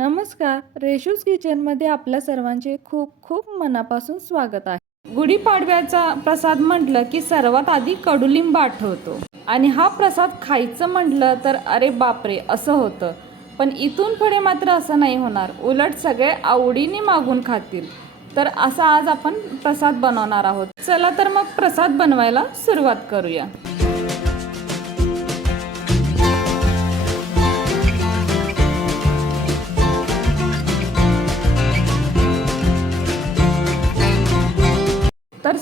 नमस्कार रेशूज किचनमध्ये आपल्या सर्वांचे खूप खूप मनापासून स्वागत आहे. गुढीपाडव्याचा प्रसाद म्हटलं की सर्वात आधी कडुलिंब आठवतो. आणि हा प्रसाद खायचं म्हटलं तर अरे बापरे असं होतं. पण इथून पुढे मात्र असं नाही होणार. उलट सगळे आवडीने मागून खातील. तर असा आज आपण प्रसाद बनवणार आहोत. चला तर मग प्रसाद बनवायला सुरुवात करूया.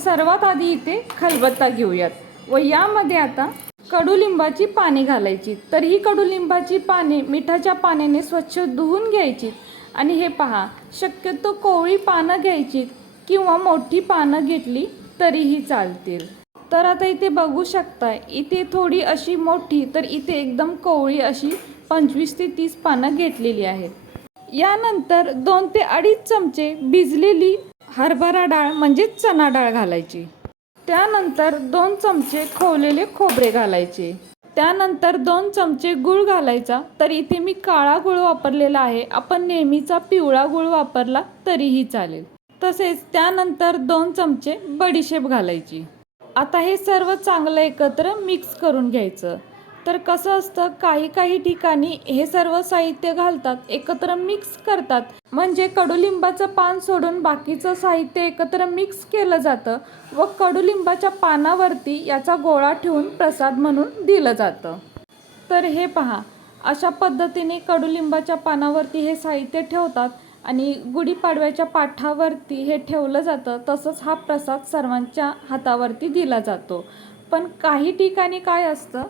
सर्वात आधी इथे खलबत्ता घेऊयात व यामध्ये आता कडुलिंबाची पाने घालायची. तर ही कडुलिंबाची पाने मिठाच्या पाण्याने स्वच्छ धुवून घ्यायची. आणि हे पहा शक्यतो कोवळी पानं घ्यायची किंवा मोठी पानं घेतली तरीही चालतील. तर आता इथे बघू शकता इथे थोडी अशी मोठी तर इथे एकदम कोवळी अशी पंचवीस ते तीस पानं घेतलेली आहेत. यानंतर दोन ते अडीच चमचे भिजलेली हरभरा डाळ म्हणजेच चना डाळ घालायची. त्यानंतर दोन चमचे खोवलेले खोबरे घालायचे. त्यानंतर दोन चमचे गूळ घालायचा. तर इथे मी काळा गूळ वापरलेला आहे. आपण नेहमीचा पिवळा गूळ वापरला तरीही चालेल. तसेच त्यानंतर दोन चमचे बडीशेप घालायची. आता हे सर्व चांगलं एकत्र मिक्स करून घ्यायचं. तर कसं असतं काही काही ठिकाणी हे सर्व साहित्य घालतात एकत्र मिक्स करतात. म्हणजे कडुलिंबाचं पान सोडून बाकीचं साहित्य एकत्र मिक्स केलं जातं व कडुलिंबाच्या पानावरती याचा गोळा ठेवून प्रसाद म्हणून दिलं जातं. तर हे पहा अशा पद्धतीने कडुलिंबाच्या पानावरती हे साहित्य ठेवतात आणि गुढीपाडव्याच्या पाठावरती हे ठेवलं जातं. तसंच हा प्रसाद सर्वांच्या हातावरती दिला जातो. पण काही ठिकाणी काय असतं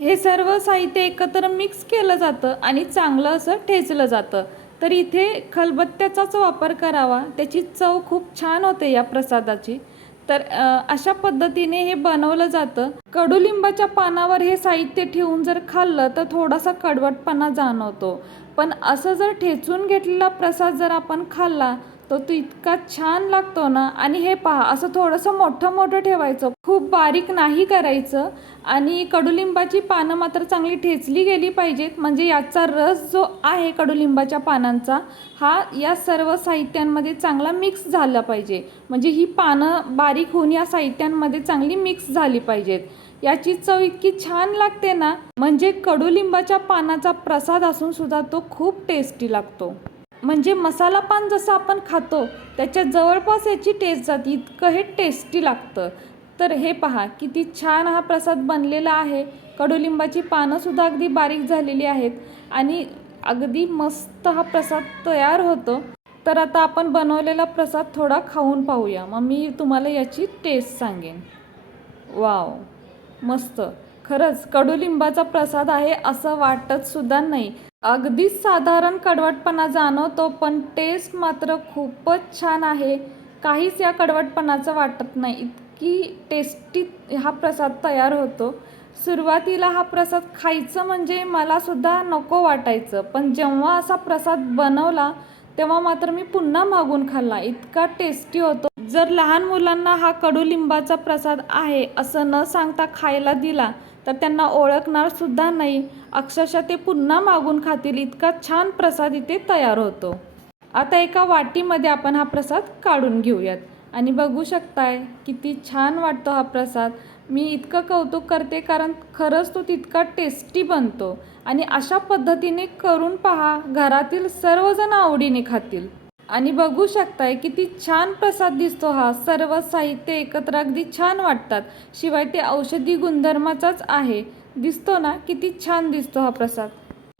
हे सर्व साहित्य एकत्र मिक्स केलं जातं आणि चांगलं असं ठेचलं जातं. तर इथे खलबत्त्याचाच वापर करावा त्याची चव खूप छान होते या प्रसादाची. तर अशा पद्धतीने हे बनवलं जातं. कडुलिंबाच्या पानावर हे साहित्य ठेवून जर खाल्लं तर थोडासा कडवटपणा जाणवतो. पण असं जर ठेचून घेतलेला प्रसाद जर आपण खाल्ला तर तो इतका छान लागतो ना? आणि हे पहा असं थोडंसं मोठं मोठं ठेवायचं. खूप बारीक नाही करायचं आणि कडुलिंबाची पानं मात्र चांगली ठेचली गेली पाहिजेत. म्हणजे याचा रस जो आहे कडुलिंबाच्या पानांचा हा या सर्व साहित्यांमध्ये चांगला मिक्स झाला पाहिजे. म्हणजे ही पानं बारीक होऊन या साहित्यांमध्ये चांगली मिक्स झाली पाहिजेत. याची चव इतकी छान लागते ना म्हणजे कडुलिंबाच्या पानाचा प्रसाद असून सुद्धा तो खूप टेस्टी लागतो. म्हणजे मसाला पान जसं आपण खातो त्याच्या जवळपास याची टेस्ट जाते इतकं हे टेस्टी लागतं. तर हे पहा किती छान हा प्रसाद बनलेला आहे. कडुलिंबाची पानंसुद्धा अगदी बारीक झालेली आहेत आणि अगदी मस्त हा प्रसाद तयार होतो. तर आता आपण बनवलेला प्रसाद थोडा खाऊन पाहूया. मग मी तुम्हाला याची टेस्ट सांगेन. वाव मस्त. खरंच कडुलिंबाचा प्रसाद आहे असं वाटत सुद्धा नाही. अगदीच साधारण कडवटपणा जाणवतो पण टेस्ट मात्र खूपच छान आहे. काहीच या कडवटपणाचं वाटत नाही. इतकी टेस्टी हा प्रसाद तयार होतो. सुरुवातीला हा प्रसाद खायचं म्हणजे मला सुद्धा नको वाटायचं. पण जेव्हा असा प्रसाद बनवला तेव्हा मात्र मी पुन्हा मागून खाल्ला. इतका टेस्टी होतो. जर लहान मुलांना हा कडुलिंबाचा प्रसाद आहे असं न सांगता खायला दिला तर त्यांना ओळखणार सुद्धा नाही. अक्षरशः ते पुन्हा मागून खातील. इतका छान प्रसाद इथे तयार होतो. आता एका वाटीमध्ये आपण हा प्रसाद काढून घेऊयात. आणि बघू शकताय किती छान वाटतो हा प्रसाद. मी इतकं कौतुक करते कारण खरंच तो तितका टेस्टी बनतो. आणि अशा पद्धतीने करून पहा घरातील सर्वजण आवडीने खातील. आणि बघू शकताय किती छान प्रसाद दिसतो हा. सर्व साहित्य एकत्र अगदी छान वाटतात. शिवाय ते औषधी गुणधर्माचाच आहे. दिसतो ना किती छान दिसतो हा प्रसाद.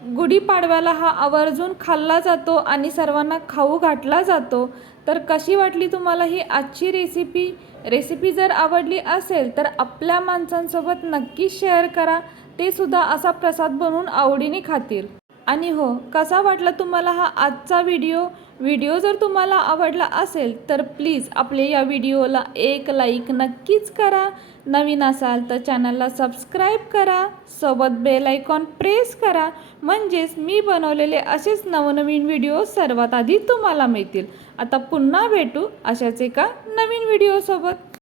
गुढीपाडव्याला हा आवर्जून खाल्ला जातो आणि सर्वांना खाऊ घातला जातो तर कशी वाटली तुम्हाला ही आजची रेसिपी रेसिपी जर आवडली असेल तर आपल्या माणसांसोबत नक्की शेअर करा. ते सुद्धा असा प्रसाद बनवून आवडीने खातील. आणि हो कसा वाटला तुम्हाला हा आजचा व्हिडिओ? व्हिडिओ जर तुम्हाला आवडला असेल तर प्लीज आपले या व्हिडिओला एक लाईक नक्कीच करा. नवीन असाल तर चॅनलला सबस्क्राईब करा. सोबत बेल आयकॉन प्रेस करा. म्हणजेच मी बनवलेले असेच नवनवीन व्हिडिओ सर्वात आधी तुम्हाला मिळतील. आता पुन्हा भेटू अशाच एका नवीन व्हिडिओसोबत.